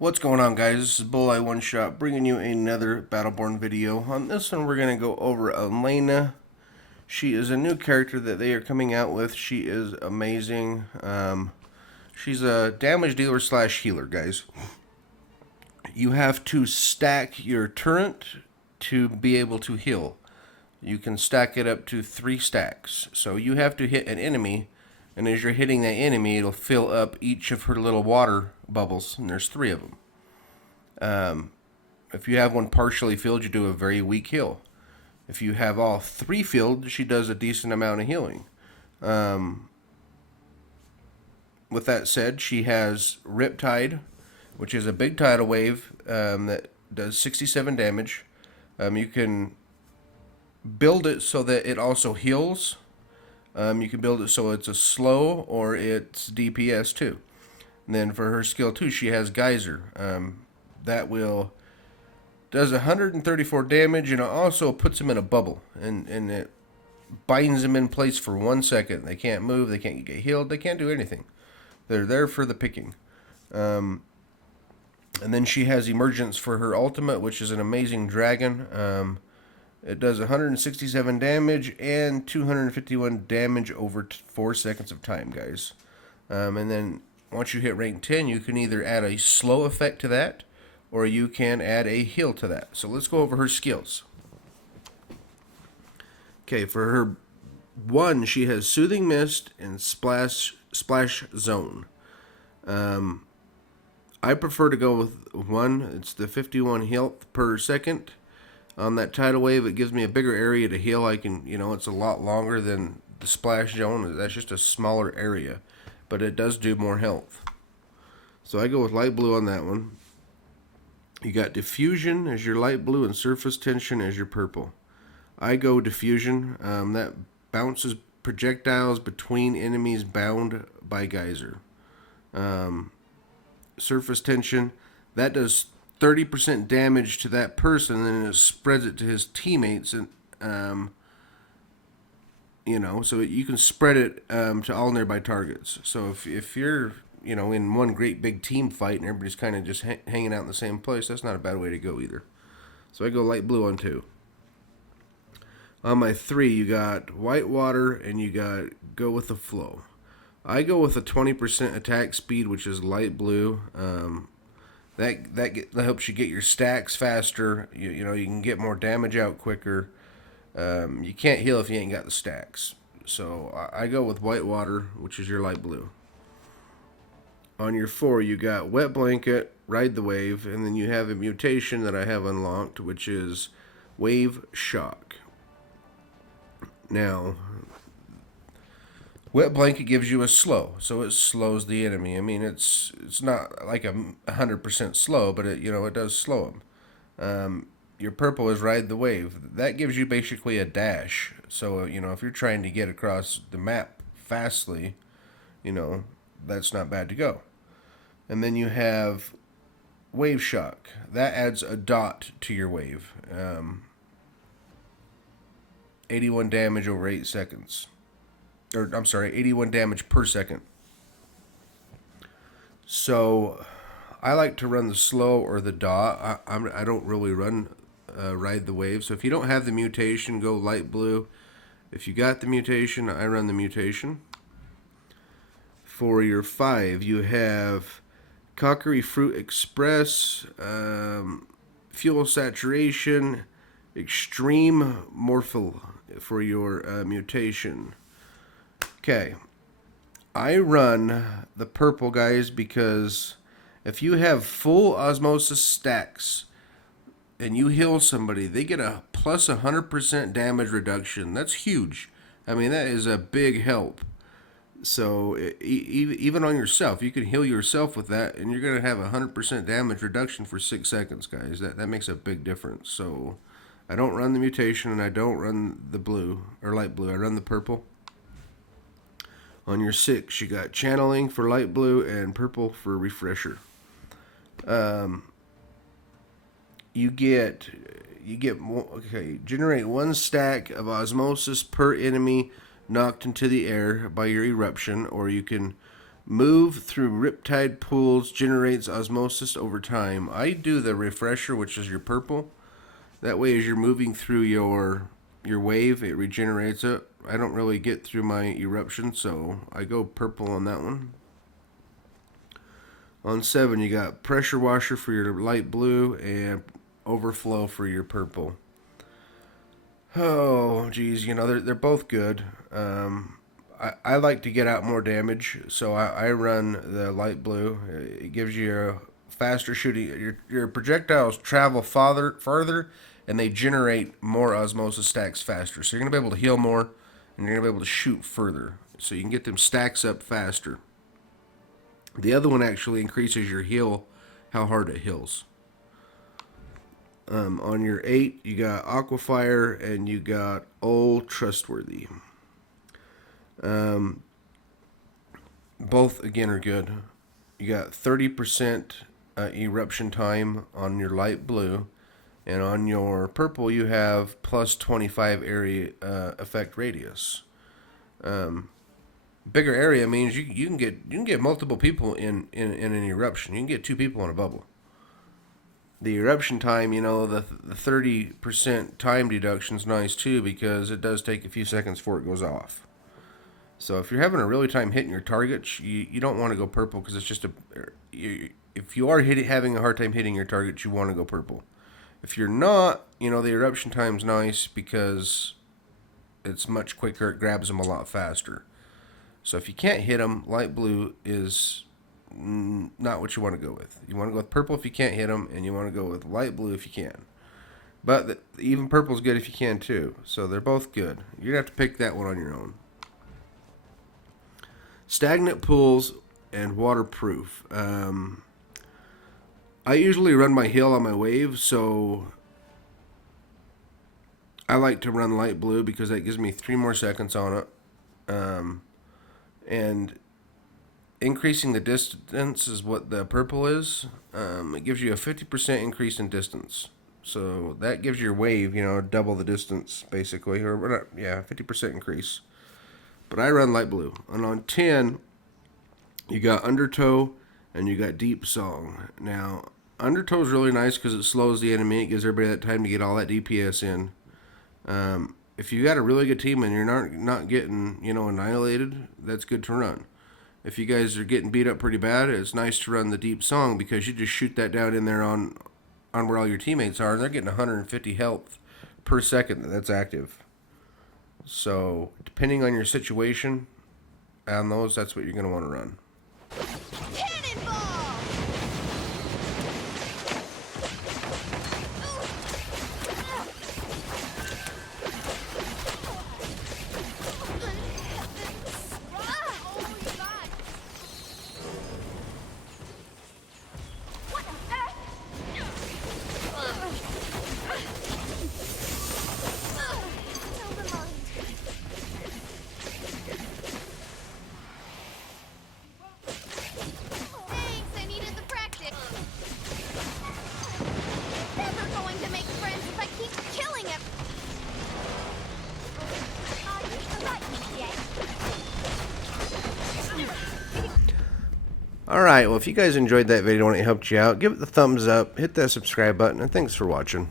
What's going on, guys? This is BulleyeOneshot bringing you another Battleborn video. On this one, we're going to go over Alani. She is a new character that they are coming out with. She is amazing. She's a damage dealer slash healer, guys. You have to stack your turret to be able to heal. You can stack it up to 3 stacks. So you have to hit an enemy, and as you're hitting that enemy, it'll fill up each of her little water bubbles, and there's 3 of them. If you have one partially filled, you do a very weak heal. If you have all 3 filled, she does a decent amount of healing. With that said, she has Riptide, which is a big tidal wave that does 67 damage. You can build it so that it also heals. You can build it so it's a slow or it's DPS too. And then for her skill 2, she has Geyser. That will does 134 damage, and it also puts them in a bubble, and it binds them in place for 1 second. They can't move, they can't get healed, they can't do anything. They're there for the picking. And then she has Emergence for her ultimate, which is an amazing dragon. It does 167 damage and 251 damage over 4 seconds of time, guys. And then once you hit rank 10, you can either add a slow effect to that, or you can add a heal to that. So let's go over her skills. Okay, for her 1, she has Soothing Mist and Splash Zone. I prefer to go with 1. It's the 51 health per second. On that tidal wave, it gives me a bigger area to heal. I can, it's a lot longer than the Splash Zone. That's just a smaller area, but it does do more health. So I go with light blue on that one. You got Diffusion as your light blue and Surface Tension as your purple. I go Diffusion. That bounces projectiles between enemies bound by Geyser. Surface Tension, that does 30% damage to that person, and then it spreads it to his teammates, and so you can spread it to all nearby targets. So if you're in one great big team fight and everybody's kind of just hanging out in the same place, that's not a bad way to go either. So I go light blue on 2. On my 3, you got Whitewater, and you got Go with the Flow. I go with a 20% attack speed, which is light blue. That helps you get your stacks faster. You can get more damage out quicker. You can't heal if you ain't got the stacks. So I go with Whitewater, which is your light blue. On your 4, you got Wet Blanket, Ride the Wave, and then you have a mutation that I have unlocked, which is Wave Shock. Now, Wet Blanket gives you a slow, so it slows the enemy. I mean, it's not like 100% slow, but it does slow them. Your purple is Ride the Wave. That gives you basically a dash. So if you're trying to get across the map fastly, that's not bad to go. And then you have Wave Shock. That adds a dot to your wave. 81 damage over 8 seconds. Or, I'm sorry, 81 damage per second. So, I like to run the slow or the dot. I don't really run Ride the Wave. So if you don't have the mutation, go light blue. If you got the mutation, I run the mutation. For your 5, you have Cockery Fruit Express, Fuel Saturation, Extreme Morphal for your mutation. Okay, I run the purple, guys, because if you have full osmosis stacks and you heal somebody, they get a plus 100% damage reduction. That's huge. I mean, that is a big help. So even on yourself, you can heal yourself with that, and you're going to have 100% damage reduction for 6 seconds, guys. That makes a big difference. So I don't run the mutation, and I don't run the blue or light blue. I run the purple. On your 6, you got Channeling for light blue and purple for Refresher. You get generate 1 stack of osmosis per enemy knocked into the air by your eruption, or you can Move through riptide pools, generates osmosis over time. I do the refresher, which is your purple. That way, as you're moving through your wave, it regenerates it. I don't really get through my eruption, so I go purple on that one. On 7, you got pressure washer for your light blue and overflow for your purple. Oh, geez, they're both good. I like to get out more damage, so I run the light blue. It gives you a faster shooting. Your projectiles travel farther, and they generate more osmosis stacks faster. So you're going to be able to heal more, and you're going to be able to shoot further. So you can get them stacks up faster. The other one actually increases your heal, how hard it heals. On your 8, you got Aquafire, and you got Old Trustworthy. Both again are good. You got 30% eruption time on your light blue, and on your purple you have plus 25 area effect radius. Bigger area means you can get multiple people in an eruption. You can get 2 people in a bubble. The eruption time, the 30% time deduction is nice too, because it does take a few seconds before it goes off. So if you're having a really time hitting your targets, you don't want to go purple, because it's just if you are having a hard time hitting your targets, you want to go purple. If you're not, the eruption time's nice because it's much quicker. It grabs them a lot faster. So if you can't hit them, light blue is not what you want to go with. You want to go with purple if you can't hit them, and you want to go with light blue if you can. But even purple's good if you can too. So they're both good. You're going to have to pick that one on your own. Stagnant pools and waterproof. I usually run my heal on my wave, so I like to run light blue because that gives me 3 more seconds on it. And increasing the distance is what the purple is. It gives you a 50% increase in distance. So that gives your wave, double the distance, basically. Or, 50% increase. But I run light blue. And on 10, you got Undertow and you got Deep Song. Now, Undertow is really nice because it slows the enemy. It gives everybody that time to get all that DPS in. If you got a really good team and you're not getting, annihilated, that's good to run. If you guys are getting beat up pretty bad, it's nice to run the Deep Song, because you just shoot that down in there on where all your teammates are, and they're getting 150 health per second that's active. So, depending on your situation on those, that's what you're going to want to run. Alright, well, if you guys enjoyed that video and it helped you out, give it the thumbs up, hit that subscribe button, and thanks for watching.